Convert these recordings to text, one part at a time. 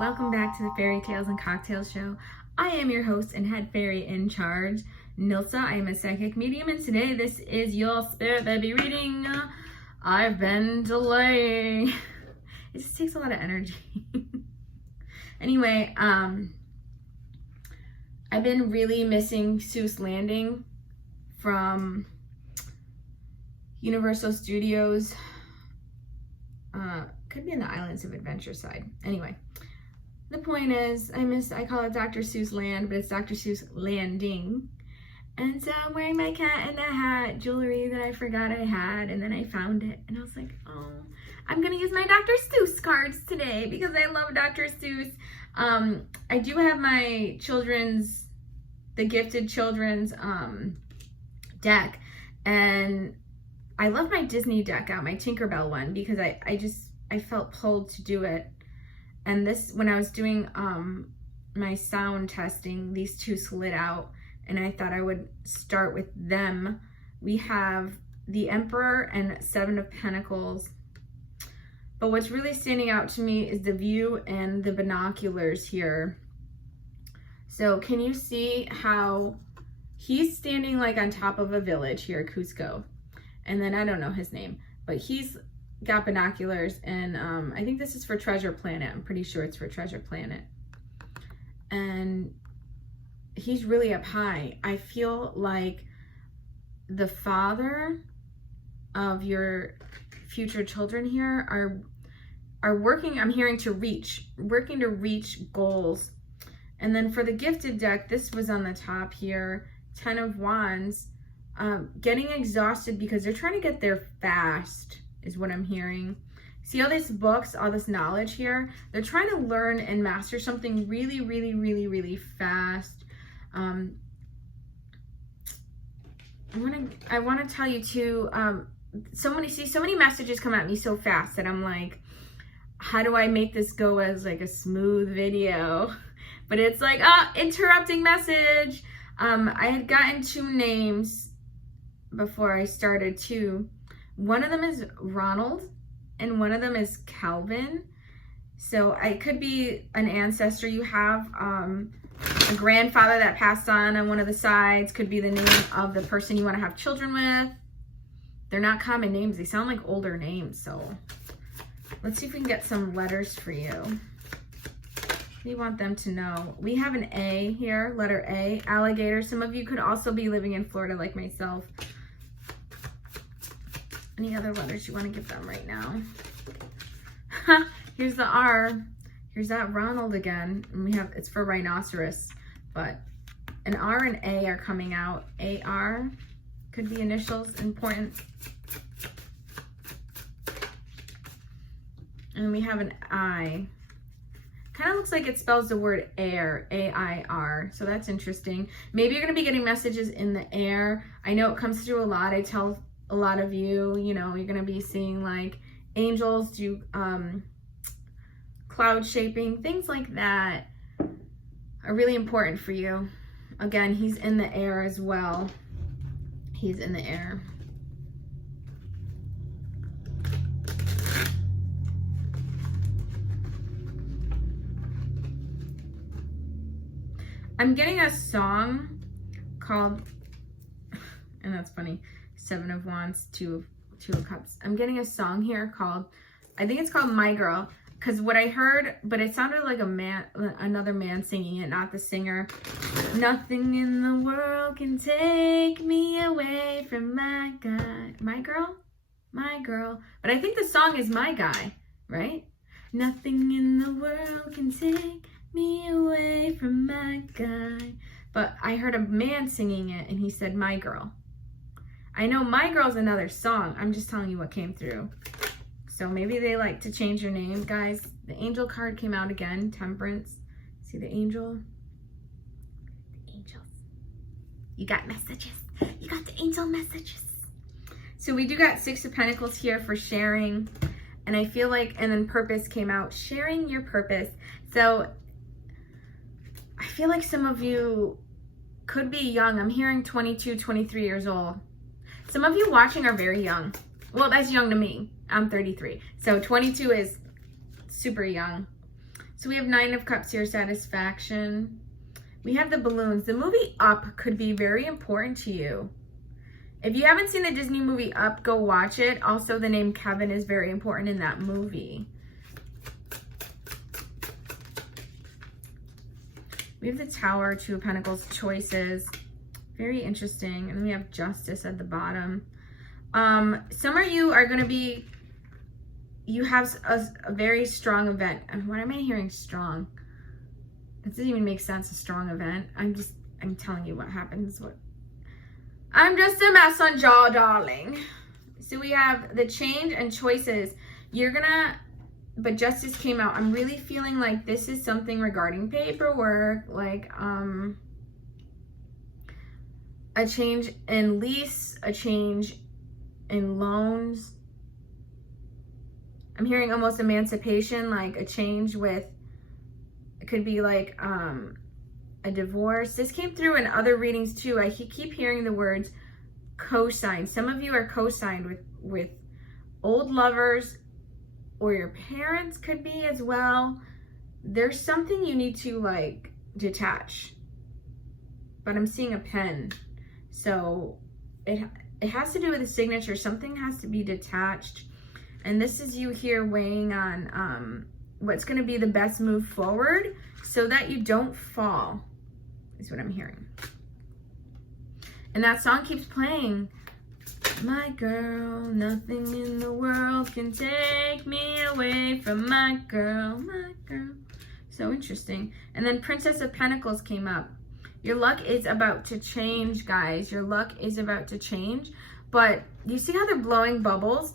Welcome back to the Fairy Tales and Cocktails show. I am your host and head fairy in charge, Nilsa. I am a psychic medium, and today this is your spirit baby reading. I've been delaying. It just takes a lot of energy. Anyway, I've been really missing Seuss Landing from Universal Studios. Could be in the Islands of Adventure side. Anyway, the point is, I call it Dr. Seuss Land, but it's Dr. Seuss Landing. And so I'm wearing my cat in the hat jewelry that I forgot I had, and then I found it, and I was like, oh, I'm gonna use my Dr. Seuss cards today because I love Dr. Seuss. I do have my the Gifted Children's deck, and I love my Disney deck out, my Tinkerbell one, because I felt pulled to do it. And this, when I was doing my sound testing, these two slid out, and I thought I would start with them. We have the Emperor and Seven of Pentacles. But what's really standing out to me is the view and the binoculars here. So can you see how he's standing like on top of a village here, Cusco? And then I don't know his name, but he's got binoculars, and I think this is for Treasure Planet. I'm pretty sure it's for Treasure Planet. And he's really up high. I feel like the father of your future children here are working, I'm hearing, working to reach goals. And then for the Gifted deck, this was on the top here, 10 of Wands, getting exhausted because they're trying to get there fast is what I'm hearing. See all these books, all this knowledge here? They're trying to learn and master something really, really, really, really fast. I want to tell you too, so many messages come at me so fast that I'm like, how do I make this go as like a smooth video? But it's like, interrupting message. I had gotten 2 names before I started too. One of them is Ronald and one of them is Calvin. So it could be an ancestor you have, a grandfather that passed on one of the sides. Could be the name of the person you want to have children with. They're not common names. They sound like older names. So let's see if we can get some letters for you. We want them to know. We have an A here, letter A, alligator. Some of you could also be living in Florida like myself. Any other letters you want to give them right now? Here's the R. Here's that Ronald again. And it's for rhinoceros, but an R and A are coming out. AR could be initials, important. And we have an I. Kind of looks like it spells the word air, A-I-R. So that's interesting. Maybe you're going to be getting messages in the air. I know it comes through a lot. I tell a lot of you, you're going to be seeing like angels do cloud shaping, things like that are really important for you. Again, he's in the air as well. He's in the air. I'm getting a song called, and that's funny, 7 of Wands, 2 of Cups. I'm getting a song here called, I think it's called My Girl, because what I heard, but it sounded like another man singing it, not the singer. Nothing in the world can take me away from my guy. My girl? My girl. But I think the song is My Guy, right? Nothing in the world can take me away from my guy. But I heard a man singing it, and he said My Girl. I know My Girl's another song. I'm just telling you what came through. So maybe they like to change your name, guys. The angel card came out again, Temperance. See the angel? The angels. You got messages. You got the angel messages. So we do got 6 of Pentacles here for sharing. And I feel like, and then Purpose came out, sharing your purpose. So I feel like some of you could be young. I'm hearing 22, 23 years old. Some of you watching are very young. Well, that's young to me. I'm 33. So 22 is super young. So we have 9 of Cups here, satisfaction. We have the balloons. The movie Up could be very important to you. If you haven't seen the Disney movie Up, go watch it. Also, the name Kevin is very important in that movie. We have the Tower, 2 of Pentacles, choices. Very interesting. And then we have Justice at the bottom. Some of you are going to be, you have a very strong event. And what am I hearing strong? That doesn't even make sense, a strong event. I'm telling you what happens. I'm just a mess on jaw, darling. So we have the change and choices. You're gonna, but justice came out. I'm really feeling like this is something regarding paperwork, like a change in lease, a change in loans. I'm hearing almost emancipation, like a change with, it could be like a divorce. This came through in other readings too. I keep hearing the words co-signed. Some of you are co-signed with old lovers, or your parents could be as well. There's something you need to like detach, but I'm seeing a pen. So it has to do with a signature. Something has to be detached. And this is you here weighing on what's going to be the best move forward so that you don't fall, is what I'm hearing. And that song keeps playing. My girl, nothing in the world can take me away from my girl, my girl. So interesting. And then Princess of Pentacles came up. Your luck is about to change, guys. Your luck is about to change. But you see how they're blowing bubbles?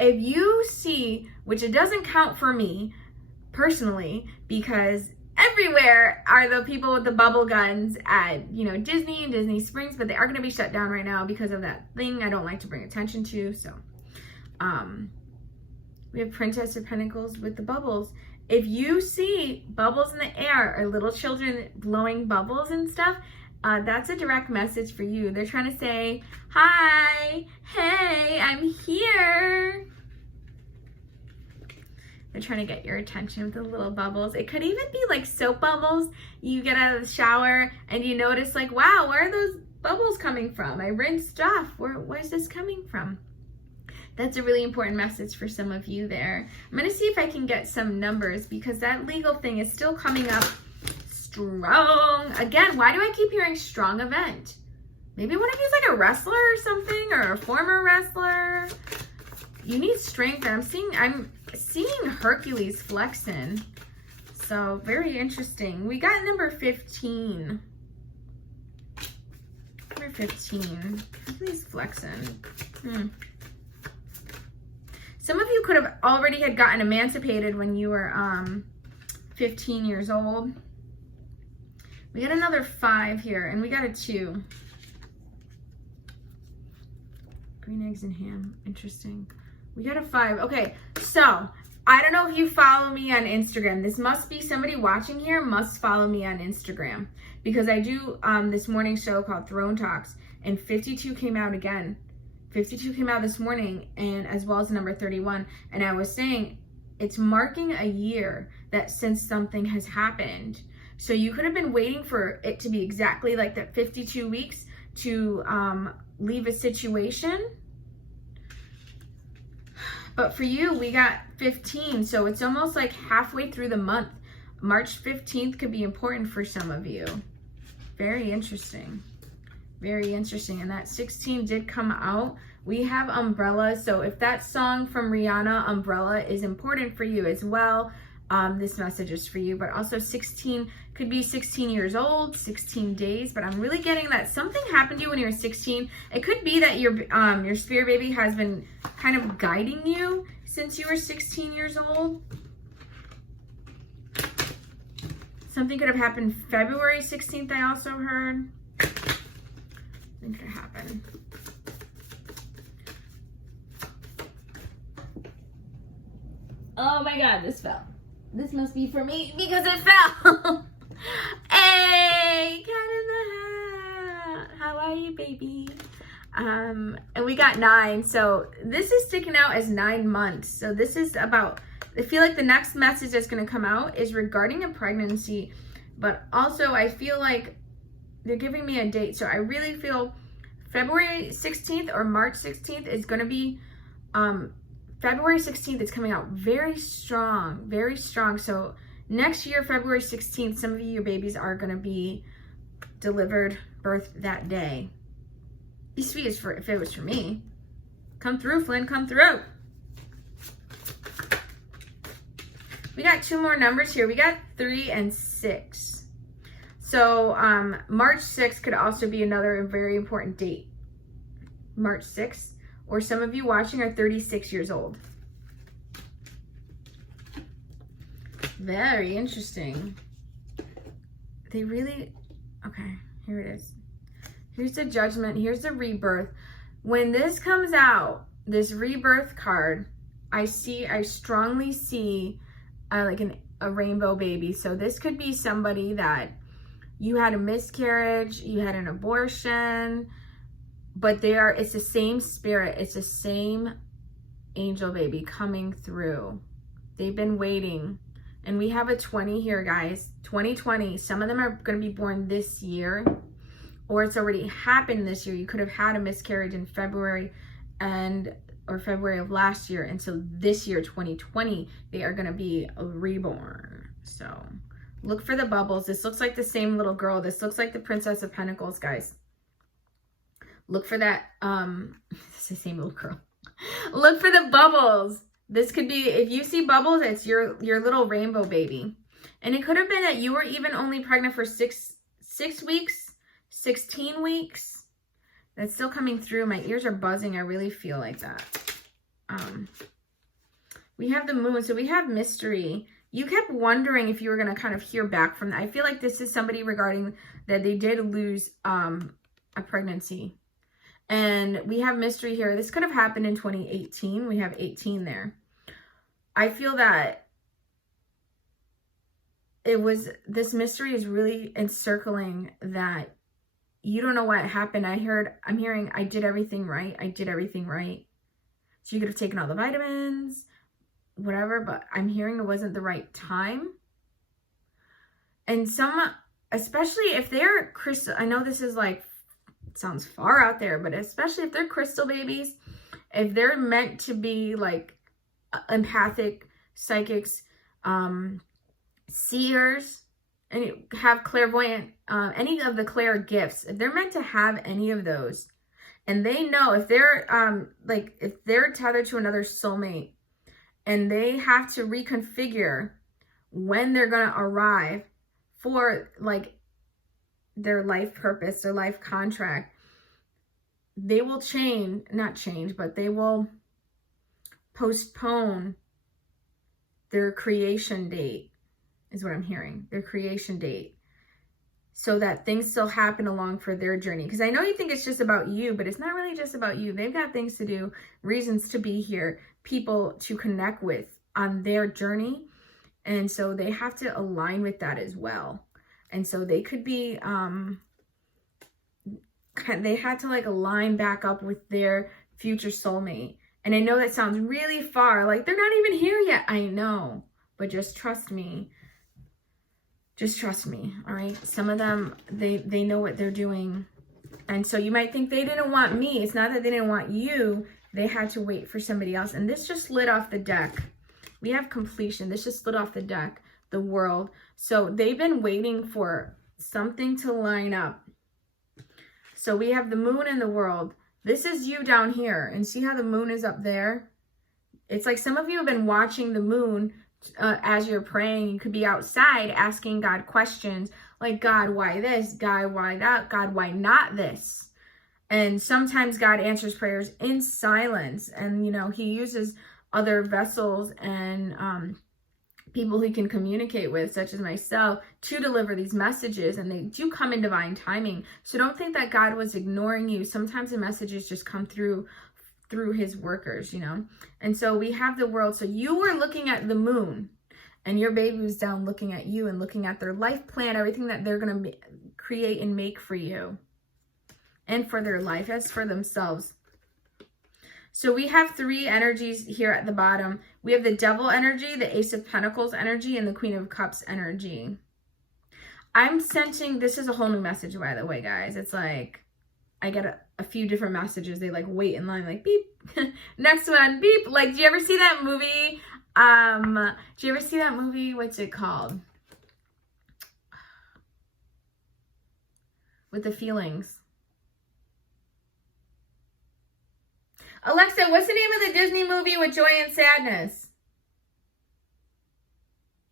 If you see, which it doesn't count for me personally, because everywhere are the people with the bubble guns at, you know, Disney and Disney Springs, but they are going to be shut down right now because of that thing I don't like to bring attention to. So we have Princess of Pentacles with the bubbles. If you see bubbles in the air or little children blowing bubbles and stuff, that's a direct message for you. They're trying to say, hi, hey, I'm here. They're trying to get your attention with the little bubbles. It could even be like soap bubbles. You get out of the shower and you notice like, wow, where are those bubbles coming from? I rinsed off. Where's this coming from? That's a really important message for some of you there. I'm going to see if I can get some numbers because that legal thing is still coming up strong. Again, why do I keep hearing strong event? Maybe one of you is like a wrestler or something, or a former wrestler. You need strength. I'm seeing Hercules flexing. So very interesting. We got number 15. Number 15. Hercules flexing. Some of you could have already had gotten emancipated when you were 15 years old. We got another 5 here, and we got a 2. Green eggs and ham. Interesting. We got a 5. Okay, so I don't know if you follow me on Instagram. This must be somebody watching here must follow me on Instagram because I do this morning show called Throne Talks, and 52 came out again. 52 came out this morning, and as well as number 31. And I was saying it's marking a year that since something has happened. So you could have been waiting for it to be exactly like that 52 weeks to leave a situation. But for you, we got 15. So it's almost like halfway through the month. March 15th could be important for some of you. Very interesting. Very interesting. And that 16 did come out. We have Umbrella. So if that song from Rihanna, Umbrella, is important for you as well, this message is for you. But also 16 could be 16 years old, 16 days. But I'm really getting that something happened to you when you were 16. It could be that your spirit baby has been kind of guiding you since you were 16 years old. Something could have happened February 16th, I also heard. Something could happen. Oh my God, this fell. This must be for me because it fell. Hey, cat in the hat. How are you, baby? And we got 9. So this is sticking out as 9 months. So this is about I feel like the next message that's going to come out is regarding a pregnancy, but also I feel like they're giving me a date. So I really feel February 16th or March 16th is going to be, February 16th is coming out very strong, very strong. So next year, February 16th, some of your babies are going to be delivered, birthed that day. Be sweet as for if it was for me. Come through, Flynn, come through. We got 2 more numbers here. We got 3 and 6. So March 6th could also be another very important date. March 6th. Or some of you watching are 36 years old. Very interesting. They really, okay, here it is. Here's the judgment. Here's the rebirth. When this comes out, this rebirth card, I strongly see like a rainbow baby. So this could be somebody that you had a miscarriage, you had an abortion, but it's the same spirit. It's the same angel baby coming through. They've been waiting. And we have a 20 here, guys. 2020. Some of them are going to be born this year, or it's already happened this year. You could have had a miscarriage in February or February of last year. And so this year, 2020, they are going to be reborn. So look for the bubbles. This looks like the same little girl. This looks like the Princess of Pentacles, guys. Look for that. It's the same little girl. Look for the bubbles. This could be, if you see bubbles, it's your little rainbow baby. And it could have been that you were even only pregnant for 6 weeks, 16 weeks. That's still coming through. My ears are buzzing. I really feel like that. We have the moon. So we have mystery. You kept wondering if you were going to kind of hear back from that. I feel like this is somebody regarding that they did lose a pregnancy. And we have mystery here. This could have happened in 2018. We have 18 there. I feel that this mystery is really encircling that you don't know what happened. I'm hearing, I did everything right. I did everything right. So you could have taken all the vitamins, whatever, but I'm hearing it wasn't the right time. And especially if they're crystal, I know this is like, it sounds far out there, but especially if they're crystal babies, if they're meant to be like empathic, psychics, seers, and have clairvoyant, any of the clair gifts, if they're meant to have any of those, and they know if they're if they're tethered to another soulmate and they have to reconfigure when they're going to arrive for like their life purpose, their life contract, they will they will postpone their creation date, is what I'm hearing, their creation date, so that things still happen along for their journey. Because I know you think it's just about you, but it's not really just about you. They've got things to do, reasons to be here, people to connect with on their journey. And so they have to align with that as well. And so they could be, they had to like align back up with their future soulmate. And I know that sounds really far, like they're not even here yet. I know, but just trust me. Just trust me, all right? Some of them, they know what they're doing. And so you might think they didn't want me. It's not that they didn't want you. They had to wait for somebody else. And this just slid off the deck. We have completion. This just slid off the deck, the world. So they've been waiting for something to line up. So we have the moon and the world. This is you down here. And see how the moon is up there? It's like some of you have been watching the moon as you're praying. You could be outside asking God questions like, God, why this? God, why that? God, why not this? And sometimes God answers prayers in silence. And, you know, he uses other vessels and people he can communicate with, such as myself, to deliver these messages. And they do come in divine timing. So don't think that God was ignoring you. Sometimes the messages just come through his workers, you know. And so we have the world. So you were looking at the moon and your baby was down looking at you and looking at their life plan, everything that they're going to create and make for you and for their life as for themselves. So we have three energies here at the bottom. We have the Devil energy, the Ace of Pentacles energy, and the Queen of Cups energy. I'm sensing, this is a whole new message, by the way, guys. It's like, I get a few different messages. They like wait in line, like beep. Next one, beep. Like, do you ever see that movie? Do you ever see that movie? What's it called? With the feelings. Alexa, what's the name of the Disney movie with joy and sadness?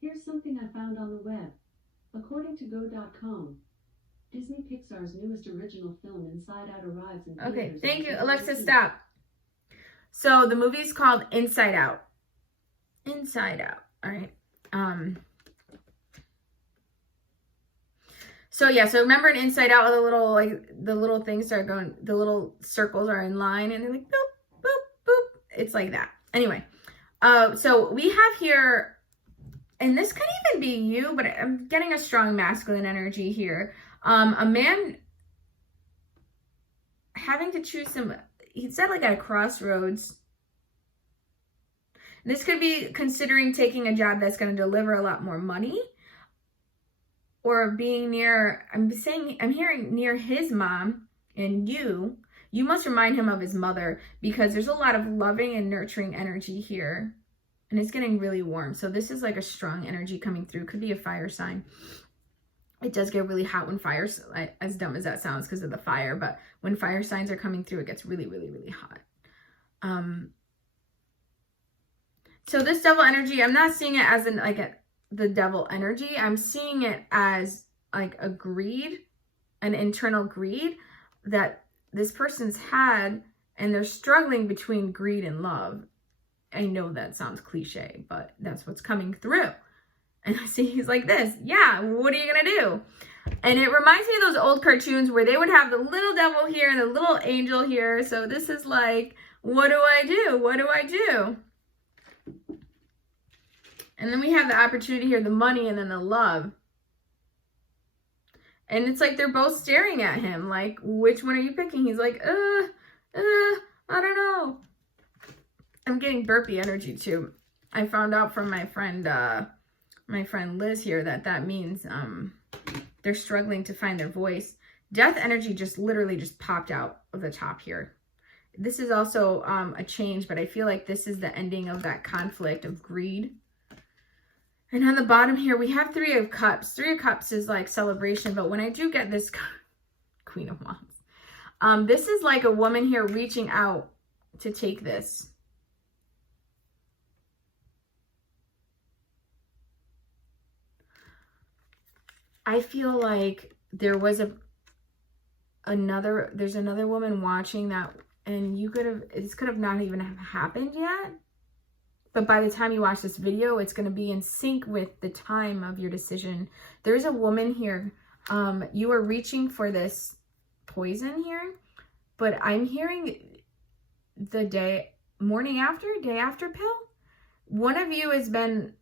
Here's something I found on the web. According to Go.com, Disney Pixar's newest original film, Inside Out, arrives in theaters. Okay, thank you. Alexa, stop. So the movie's called Inside Out. Inside Out. All right. So yeah, so remember in Inside Out, the little things start going, the little circles are in line and they're like boop, boop, boop. It's like that. Anyway, so we have here, and this could even be you, but I'm getting a strong masculine energy here. A man having to choose some, he said like at a crossroads. This could be considering taking a job that's going to deliver a lot more money, or being near, I'm hearing near his mom, and you must remind him of his mother, because there's a lot of loving and nurturing energy here, and it's getting really warm. So this is like a strong energy coming through. Could be a fire sign. It does get really hot when fires, as dumb as that sounds because of the fire, but when fire signs are coming through, it gets really, really, really hot. So this devil energy, I'm not seeing it as in like the devil energy. I'm seeing it as like a greed, an internal greed that this person's had, and they're struggling between greed and love. I know that sounds cliche, but that's what's coming through. And I see he's like this. Yeah, what are you going to do? And it reminds me of those old cartoons where they would have the little devil here and the little angel here. So this is like, what do I do? What do I do? And then we have the opportunity here, the money and then the love. And it's like they're both staring at him. Like, which one are you picking? He's like, I don't know. I'm getting burpee energy too. I found out from my friend Liz here that means they're struggling to find their voice. Death energy just literally just popped out of the top here. This is also a change, but I feel like this is the ending of that conflict of greed. And on the bottom here, we have Three of Cups. Three of Cups is like celebration, but when I do get this Queen of Wands, this is like a woman here reaching out to take this. I feel like there was there's another woman watching that, and this could have not even have happened yet. But by the time you watch this video, it's going to be in sync with the time of your decision. There's a woman here. You are reaching for this poison here, but I'm hearing the day after pill. One of you has been,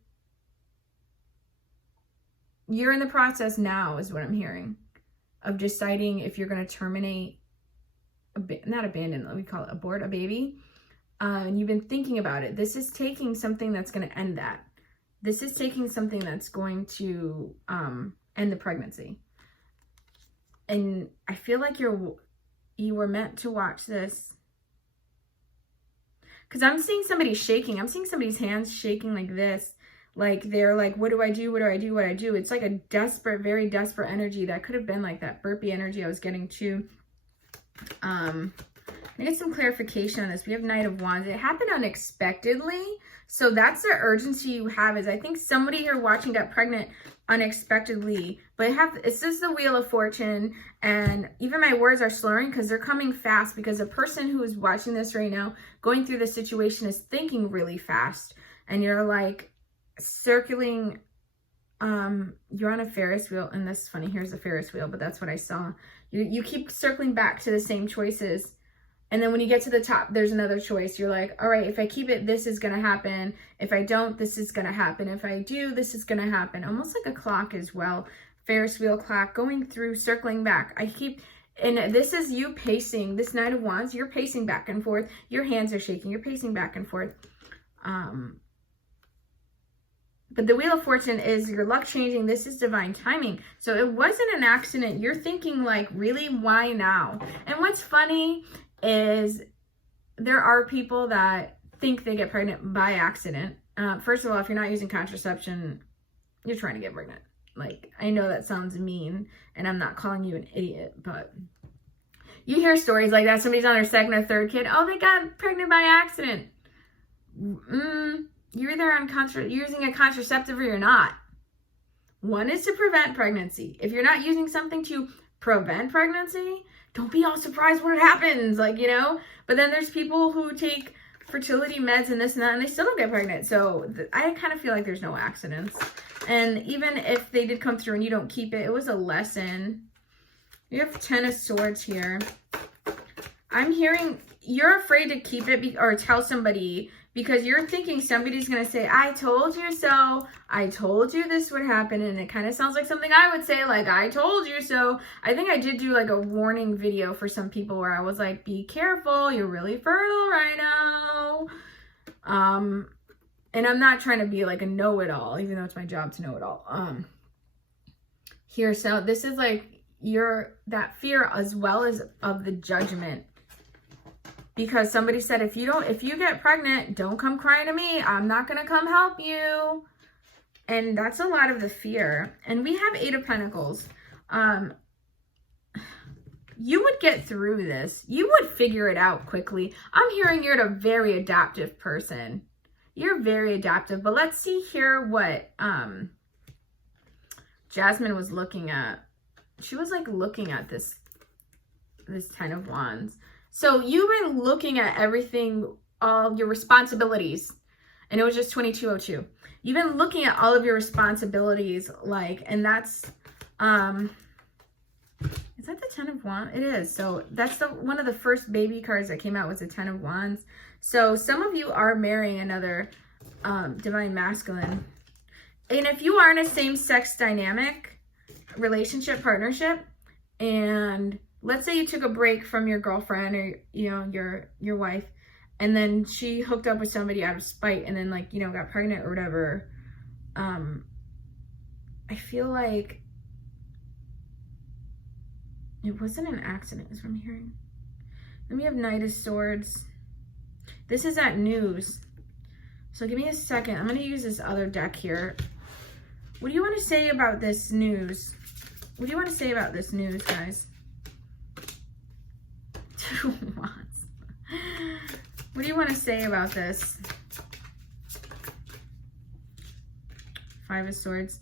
you're in the process now is what I'm hearing, of deciding if you're going to terminate, not abandon, we call it abort a baby. And you've been thinking about it. This is taking something that's going to end that. This is taking something that's going to end the pregnancy. And I feel like you were meant to watch this. Because I'm seeing somebody shaking. I'm seeing somebody's hands shaking like this. Like they're like, what do I do? What do I do? What do I do? It's like a desperate, very desperate energy. That could have been like that burpee energy I was getting to. I get some clarification on this. We have Knight of Wands. It happened unexpectedly. So that's the urgency you have, is I think somebody here watching got pregnant unexpectedly. But it's just the Wheel of Fortune. And even my words are slurring because they're coming fast, because the person who is watching this right now, going through this situation, is thinking really fast. And you're like circling, you're on a Ferris wheel. And this is funny. Here's the Ferris wheel, but that's what I saw. You keep circling back to the same choices. And then when you get to the top, there's another choice. You're like, all right, if I keep it, this is going to happen. If I don't, this is going to happen. If I do, this is going to happen. Almost like a clock as well. Ferris wheel clock going through, circling back. And this is you pacing, this Knight of Wands, you're pacing back and forth. Your hands are shaking, you're pacing back and forth. But the Wheel of Fortune is your luck changing. This is divine timing. So it wasn't an accident. You're thinking like, really, why now? And what's funny is there are people that think they get pregnant by accident. First of all, if you're not using contraception, you're trying to get pregnant. Like, I know that sounds mean, and I'm not calling you an idiot, but you hear stories like that. Somebody's on their second or third kid. Oh, they got pregnant by accident. You're either using a contraceptive or you're not. One is to prevent pregnancy. If you're not using something to prevent pregnancy, don't be all surprised when it happens, like, you know. But then there's people who take fertility meds and this and that, and they still don't get pregnant. So I kind of feel like there's no accidents. And even if they did come through and you don't keep it, it was a lesson. You have 10 of Swords here. I'm hearing you're afraid to keep it or tell somebody because you're thinking somebody's going to say, I told you so. I told you this would happen. And it kind of sounds like something I would say, like, I told you so. I think I did do like a warning video for some people where I was like, be careful. You're really fertile right now. And I'm not trying to be like a know-it-all, even though it's my job to know it all. Here, so this is like that fear as well as of the judgment. Because somebody said, if you get pregnant, don't come crying to me. I'm not going to come help you. And that's a lot of the fear. And we have 8 of Pentacles. You would get through this. You would figure it out quickly. I'm hearing you're a very adaptive person. You're very adaptive. But let's see here what Jasmine was looking at. She was like looking at this 10 of Wands. So you've been looking at everything, all your responsibilities, and it was just 2202. You've been looking at all of your responsibilities, like, and that's, is that the 10 of Wands? It is. So that's one of the first baby cards that came out was the 10 of Wands. So some of you are marrying another divine masculine. And if you are in a same-sex dynamic relationship, partnership, and let's say you took a break from your girlfriend or, you know, your wife, and then she hooked up with somebody out of spite and then, like, you know, got pregnant or whatever. I feel like it wasn't an accident is what I'm hearing. Then we have Knight of Swords. This is that news. So give me a second. I'm going to use this other deck here. What do you want to say about this news? What do you want to say about this news, guys? 2 Wands. What do you want to say about this? 5 of Swords.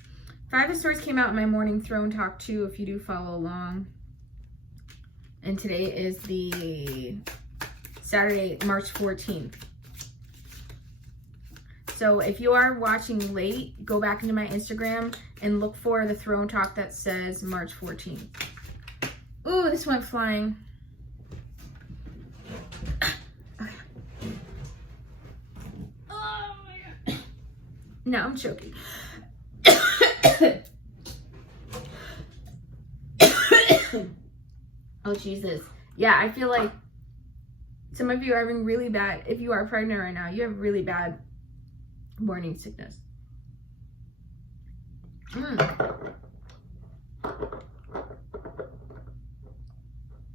5 of Swords came out in my morning throne talk too, if you do follow along. And today is the Saturday, March 14th. So if you are watching late, go back into my Instagram and look for the throne talk that says March 14th. Ooh, this went flying. Oh my God. No, I'm choking. Oh, Jesus. Yeah, I feel like some of you are having really bad, if you are pregnant right now, you have really bad morning sickness. Oh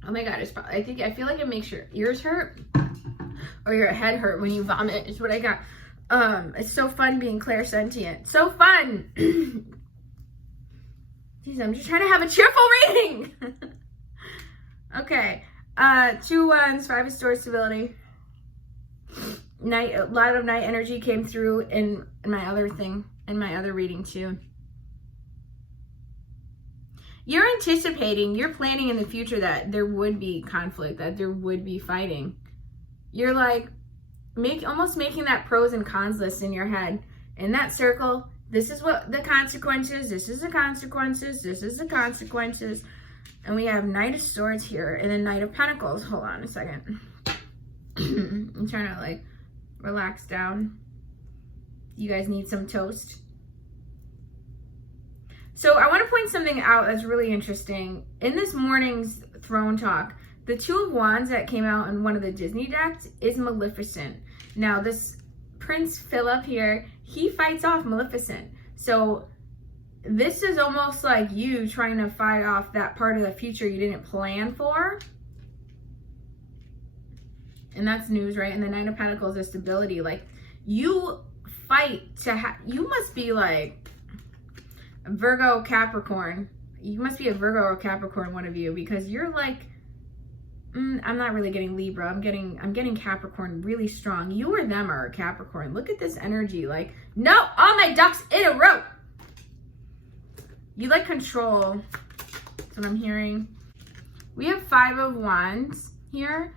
my God, it's probably, I feel like it makes your ears hurt or your head hurt when you vomit is what I got. It's so fun being clairsentient. So fun. Jeez, I'm just trying to have a cheerful reading. Okay. 2 Wands, 5 of Swords, stability. A lot of night energy came through in my other thing, in my other reading too. You're anticipating, you're planning in the future that there would be conflict, that there would be fighting. You're like, almost making that pros and cons list in your head. In that circle, this is what the consequences, this is the consequences, this is the consequences. And we have Knight of Swords here and then Knight of Pentacles. Hold on a second. I'm trying to like relax down. You guys need some toast. So I want to point something out that's really interesting. In this morning's throne talk. The Two of Wands that came out in one of the Disney decks is Maleficent. Now this Prince Philip here, he fights off Maleficent. So this is almost like you trying to fight off that part of the future you didn't plan for. And that's news, right? And the Nine of Pentacles is stability. Like, you fight to you must be like Virgo, Capricorn. You must be a Virgo or Capricorn, one of you, because you're like, I'm not really getting Libra. I'm getting Capricorn really strong. You or them are Capricorn. Look at this energy. Like, no, all my ducks in a row. You like control. That's what I'm hearing. We have Five of Wands here.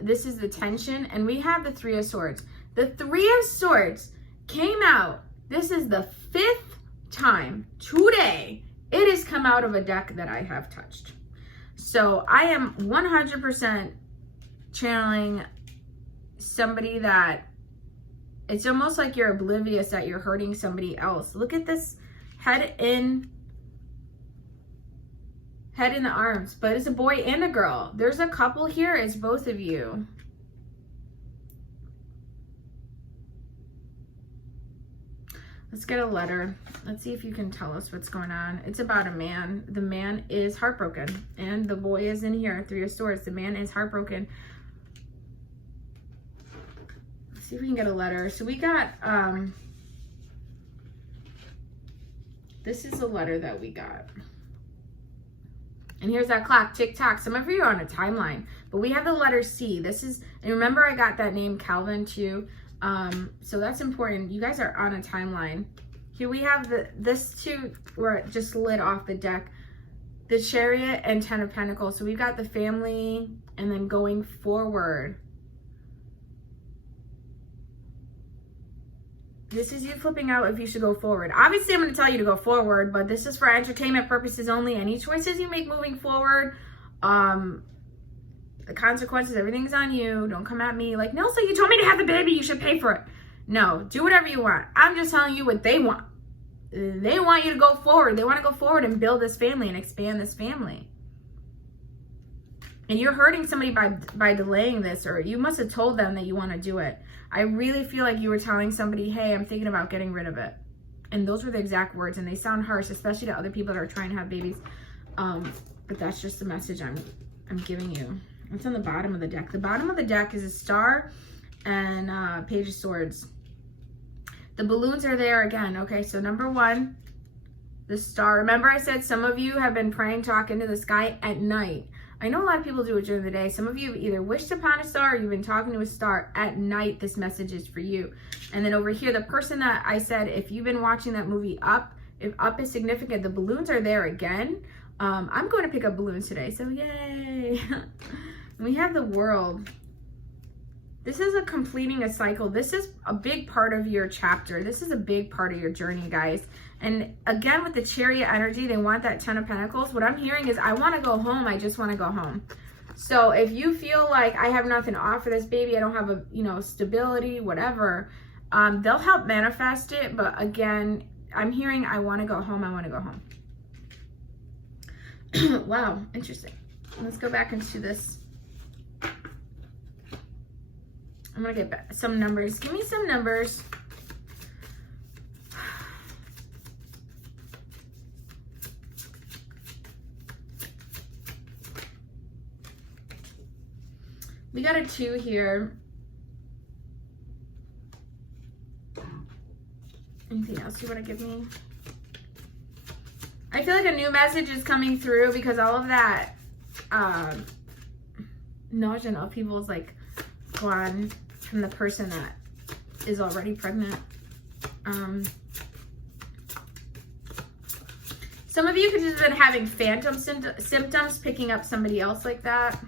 This is the tension, and we have the Three of Swords. The Three of Swords came out. This is the 5th time today it has come out of a deck that I have touched. So I am 100% channeling somebody that it's almost like you're oblivious that you're hurting somebody else. Look at this head in the arms, but it's a boy and a girl. There's a couple here. It's both of you. Let's get a letter. Let's see if you can tell us what's going on. It's about a man. The man is heartbroken, and the boy is in here. Three of Swords. The man is heartbroken. Let's see if we can get a letter. So we got, this is the letter that we got. And here's that clock, tick tock. Some of you are on a timeline, but we have the letter C. This is, and remember I got that name Calvin too. So that's important. You guys are on a timeline. Here we have this two where it just lit off the deck. The Chariot and Ten of Pentacles. So we've got the family and then going forward. This is you flipping out if you should go forward. Obviously, I'm going to tell you to go forward, but this is for entertainment purposes only. Any choices you make moving forward, the consequences, everything's on you. Don't come at me like, Nelsa, you told me to have the baby. You should pay for it. No, do whatever you want. I'm just telling you what they want. They want you to go forward. They want to go forward and build this family and expand this family. And you're hurting somebody by delaying this, or you must have told them that you want to do it. I really feel like you were telling somebody, hey, I'm thinking about getting rid of it. And those were the exact words, and they sound harsh, especially to other people that are trying to have babies. But that's just the message I'm giving you. It's on the bottom of the deck. The bottom of the deck is a star and Page of Swords. The balloons are there again. Okay, so number one, the star. Remember I said some of you have been praying, talking to the sky at night. I know a lot of people do it during the day. Some of you have either wished upon a star or you've been talking to a star at night. This message is for you. And then over here, the person that I said, if you've been watching that movie Up, if Up is significant, the balloons are there again. I'm going to pick up balloons today, so yay. We have the World. This is a completing a cycle. This is a big part of your chapter. This is a big part of your journey, guys. And again, with the Chariot energy, they want that Ten of Pentacles. What I'm hearing is, I want to go home. I just want to go home. So if you feel like I have nothing to offer this baby, I don't have a, stability, whatever, they'll help manifest it. But again, I'm hearing, I want to go home. I want to go home. Wow, interesting. Let's go back into this. I'm going to get back some numbers. Give me some numbers. We got a 2 here. Anything else you want to give me? I feel like a new message is coming through because all of that knowledge and upheaval is like gone from the person that is already pregnant. Some of you could have been having phantom symptoms, picking up somebody else like that.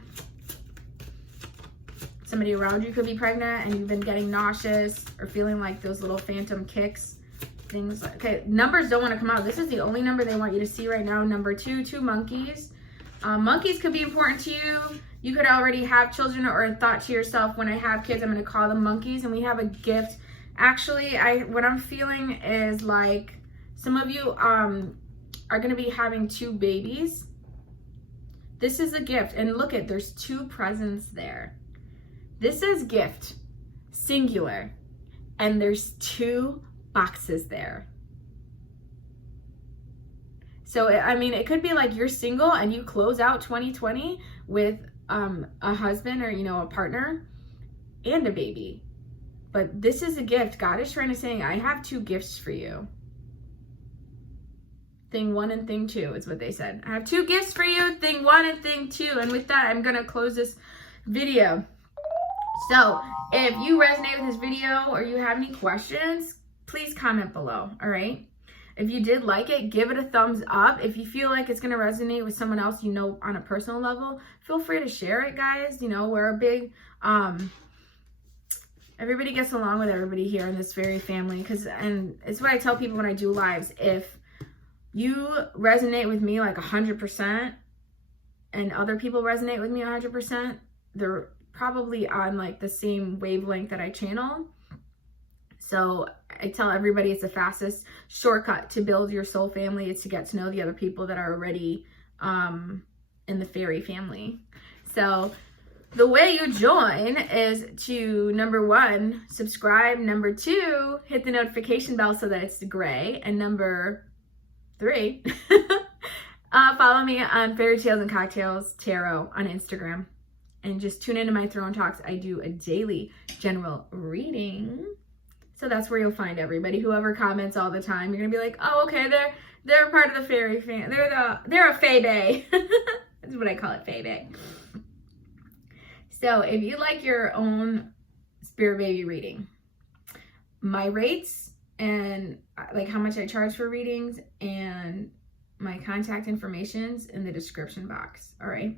Somebody around you could be pregnant and you've been getting nauseous or feeling like those little phantom kicks. Things like, okay, numbers don't want to come out. This is the only number they want you to see right now. Number 2, 2 monkeys. Monkeys could be important to you. You could already have children or thought to yourself, when I have kids, I'm going to call them monkeys. And we have a gift. Actually, what I'm feeling is like some of you are going to be having 2 babies. This is a gift. And look at, there's 2 presents there. This is gift, singular. And there's 2 boxes there. So, I mean, it could be like you're single and you close out 2020 with a husband or, you know, a partner and a baby. But this is a gift. God is trying to say, I have 2 gifts for you. Thing 1 and thing 2 is what they said. I have 2 gifts for you, thing 1 and thing 2. And with that, I'm going to close this video. So if you resonate with this video or you have any questions, please comment below, all right? If you did like it, give it a thumbs up. If you feel like it's going to resonate with someone else you know on a personal level, feel free to share it, guys. You know, we're a big, everybody gets along with everybody here in this fairy family. And it's what I tell people when I do lives. If you resonate with me like 100% and other people resonate with me 100%, they're probably on like the same wavelength that I channel. So I tell everybody it's the fastest shortcut to build your soul family is to get to know the other people that are already in the fairy family. So the way you join is to, number 1, subscribe. Number 2, hit the notification bell so that it's gray. And number 3, follow me on Fairy Tales and Cocktails Tarot on Instagram. And just tune into my Throne Talks. I do a daily general reading. So that's where you'll find everybody. Whoever comments all the time, you're gonna be like, oh, okay, they're part of the fairy fan. They're a fae-bae. That's what I call it, fae-bae. So if you like your own spirit baby reading, my rates and like how much I charge for readings and my contact information's in the description box. All right.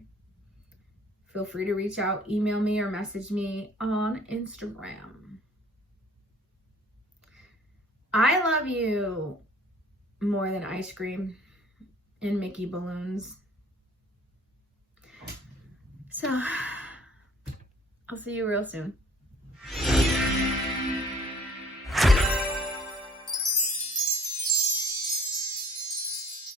Feel free to reach out, email me or message me on Instagram. I love you more than ice cream and Mickey balloons. So I'll see you real soon.